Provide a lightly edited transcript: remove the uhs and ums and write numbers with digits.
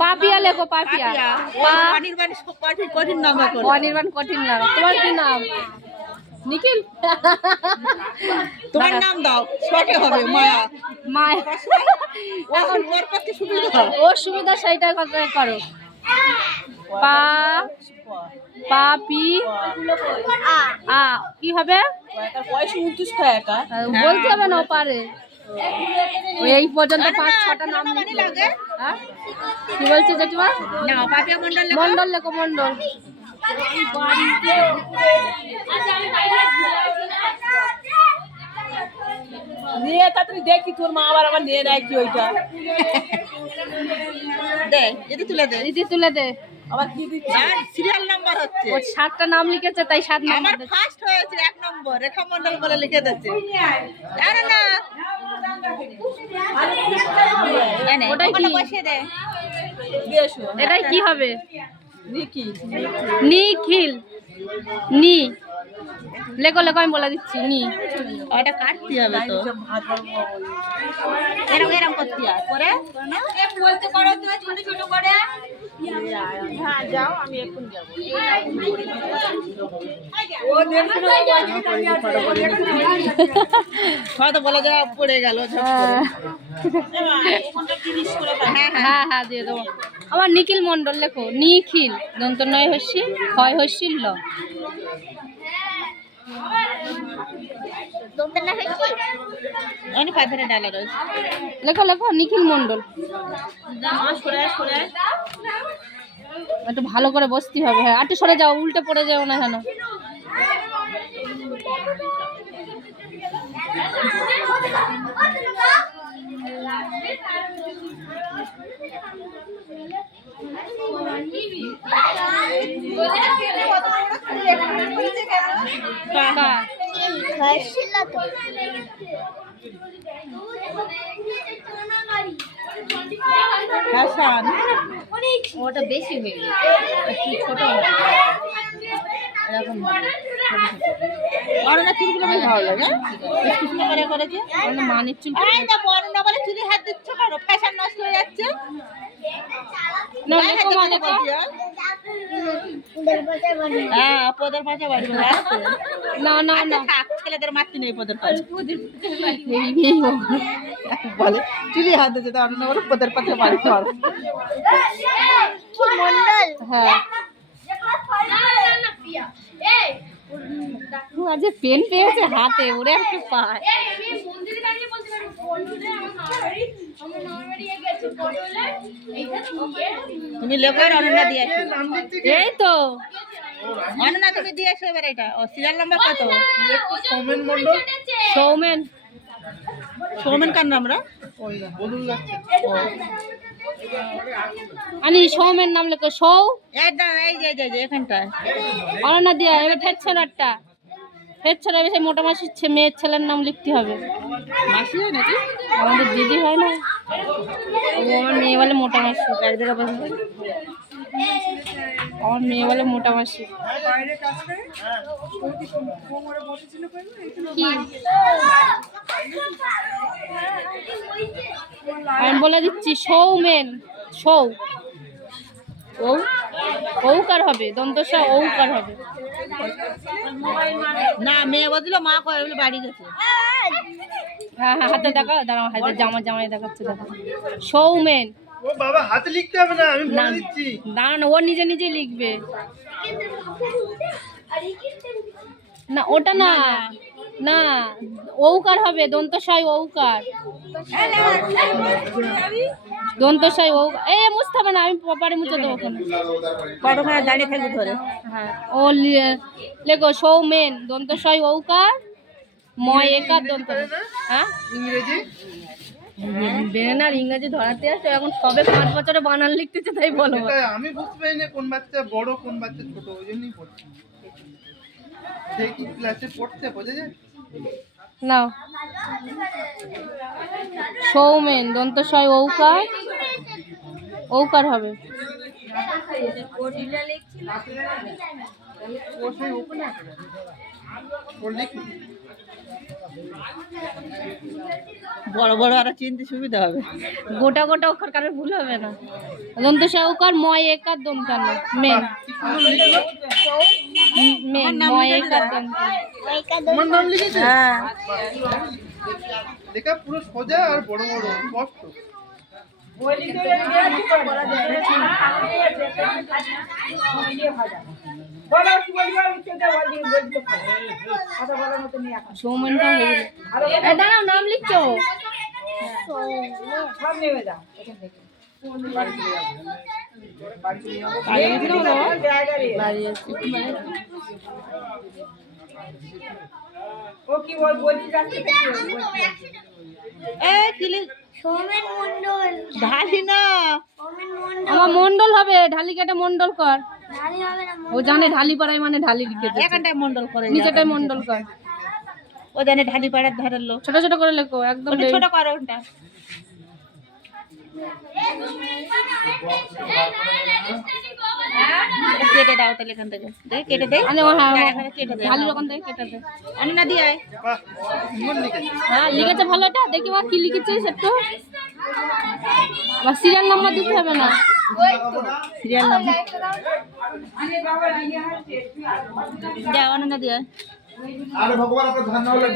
পাপিয়া লেখো, পাপিয়া। কঠিন নাম। অনির্বাণ কঠিন নাম। তোমার কি নাম? নিখিল। তোমার নাম দাও, শর্টে হবে মায়া। মায়া। এখন ওর পক্ষে সুবিধা, ওর সুবিধা সেইটা করো। পা পাপি আ কি হবে? বলতে হবে না, পারে। এই পর্যন্ত 5-6টা নাম লিখে। হ্যাঁ কি বলছে জেঠিমা? মন্ডল লেখো, মন্ডল। নিয়ে তাড়াতাড়ি দেখি তোর মা আবার নিয়ে নেয় কি ওইটা। দে এদি তুলে দে। আবার কি দিচ্ছি? সিরিয়াল নাম্বার হচ্ছে। ও 7টা নাম লিখেছে, তাই 7 নাম্বার। আমার ফার্স্ট হয়েছে 1 নম্বর, রেখা মণ্ডল বলে লিখে দিয়েছে। আরে না ওটাই কি? এটাই কি হবে? নিখিল। নি লেখো, আমি বলে দিচ্ছি। নি ওটা কাটতে হবে তো, এরকম করতে হবে করে বলতে করো তো, ছোট ছোট করে। হ্যাঁ যাও, আমি এখন যাব। হয়তো বলে যা পড়ে গেল। হ্যাঁ দিয়ে দেবো। আমার নিখিল মন্ডল লেখো। নিখিল দন্ত নয় হস্যি, ক্ষয় হস্যি ল। লেখো নিখিল মন্ডল। একটু ভালো করে বসতে হবে। হ্যাঁ একটু সরে যাও, উল্টে পড়ে যাও না যেন। ওটা বেশি হয়ে গেছে, ছোট এরকম মানের চুল। চুলি হাত দিচ্ছ কেন? ফ্যাশন নষ্ট হয়ে যাচ্ছে। ছেলেদের মাতৃ নেই পদের পাশে বলে চুলি হাত দিচ্ছে, তার বলে পদের পাশে বাড়ি পারো। হ্যাঁ আজ পেন পেয়েছে হাতে, ওরে একটু পায়। তুমি লেখো, অনন্যা দিয়ে আসো। এই তো অনন্যা তুমি দিয়ে আসো এবার। এটা ও সিরিয়াল নাম্বার কত? সৌমেন মন্ডল। সৌমেন কার নাম? আনি সৌমেন নাম লেখো। সৌ এই যে এখানটায় অনন্যা দিয়া। এবার ফের ছেলেটা, সেই মোটা মাসির মেয়ের ছেলের নাম লিখতে হবে। মাসি হয় নাকি? আমাদের দিদি হয় না, আমার মেয়ে বলে মোটা মাসি। আমার মেয়ে বলে মোটা মাসি। আমি বলে দিচ্ছি সৌমেন। ঔকার হবে, দন্তসা ঔকার হবে না। মেয়ে বলছিল মা কয় বলে বাড়ি গেছে। হ্যাঁ হাতে দেখাও, দাঁড়াও হাতে জামাই দেখাচ্ছে। দেখো সৌমেন। ও বাবা হাতে লিখতে হবে না, আমি বলে দিচ্ছি। দাঁড়ান, ও নিজে লিখবে না। ওটা না না, ঔকার হবে, দন্তসাই ঔকার। দন্তসাই ঔ মুছতে হবে না, আমি পারে মুছে দেবো। কতক্ষণ দাঁড়িয়ে থাকবে ধরে? হ্যাঁ ও লেখো সৌমেন দন্তসাই ঔকার ময় একার দন্ত। হ্যাঁ ইংরেজি বেনার ইংরেজি ধরাতে আসো। এখন সবে 5 বছরে বানান লিখতেছে, তাই বলো। আমি বুঝতে পারি না কোন বাচ্চা বড় কোন বাচ্চা ছোট, ওই জন্যই পড়ছি। সেই কি ক্লাসে পড়তে বোঝা যায় না। সৌমেন দন্তসাই ঔকার হবে। ওর লিখুন। বড় বড় আরো চিনতে সুবিধা হবে। গোটা গোটা অক্ষর কারোর ভুল হবে না। দন্ত সহকার ময় একার দন্তান্ন মেন কি সুন্দর লিখলো। মেন ময় একার দন্ত। আমার নাম লিখেছে? হ্যাঁ লেখা পুরো সোজা আর বড় বড় স্পষ্ট। সৌমেনটা হয়ে গেল। দাঁড়াও নাম লিখছো? ঢালি না, আমার মন্ডল হবে, ঢালি কেটে মন্ডল কর। ও জানে ঢালি পাড়ায় মানে ঢালি লিখে দে। এখানটায় মন্ডল করে নিচেটায় মন্ডল কর। ও জানে ঢালি পাড়ার ধারের লোক। ছোট ছোট করে লেখো একদম। ওটা ছোট করো ওটা। কেটে দাও তাহলে এখান থেকে, দে কেটে দে। আরে ও হ্যাঁ এখানে কেটে দে। ঢালি ওখান থেকে কেটে দে। অনন্যা দিয়ে আয়। বাহ, সুন্দর লিখেছে। হ্যাঁ লিখেছে ভালো। এটা দেখি মা কি লিখেছিস একটু। আবার সিরিয়াল নাম্বার দিতে হবে না। সিরিয়াল নাম্বার যা অনন্যা দিয়ে আয়। আরে ভগবান আপনার ধান না হলে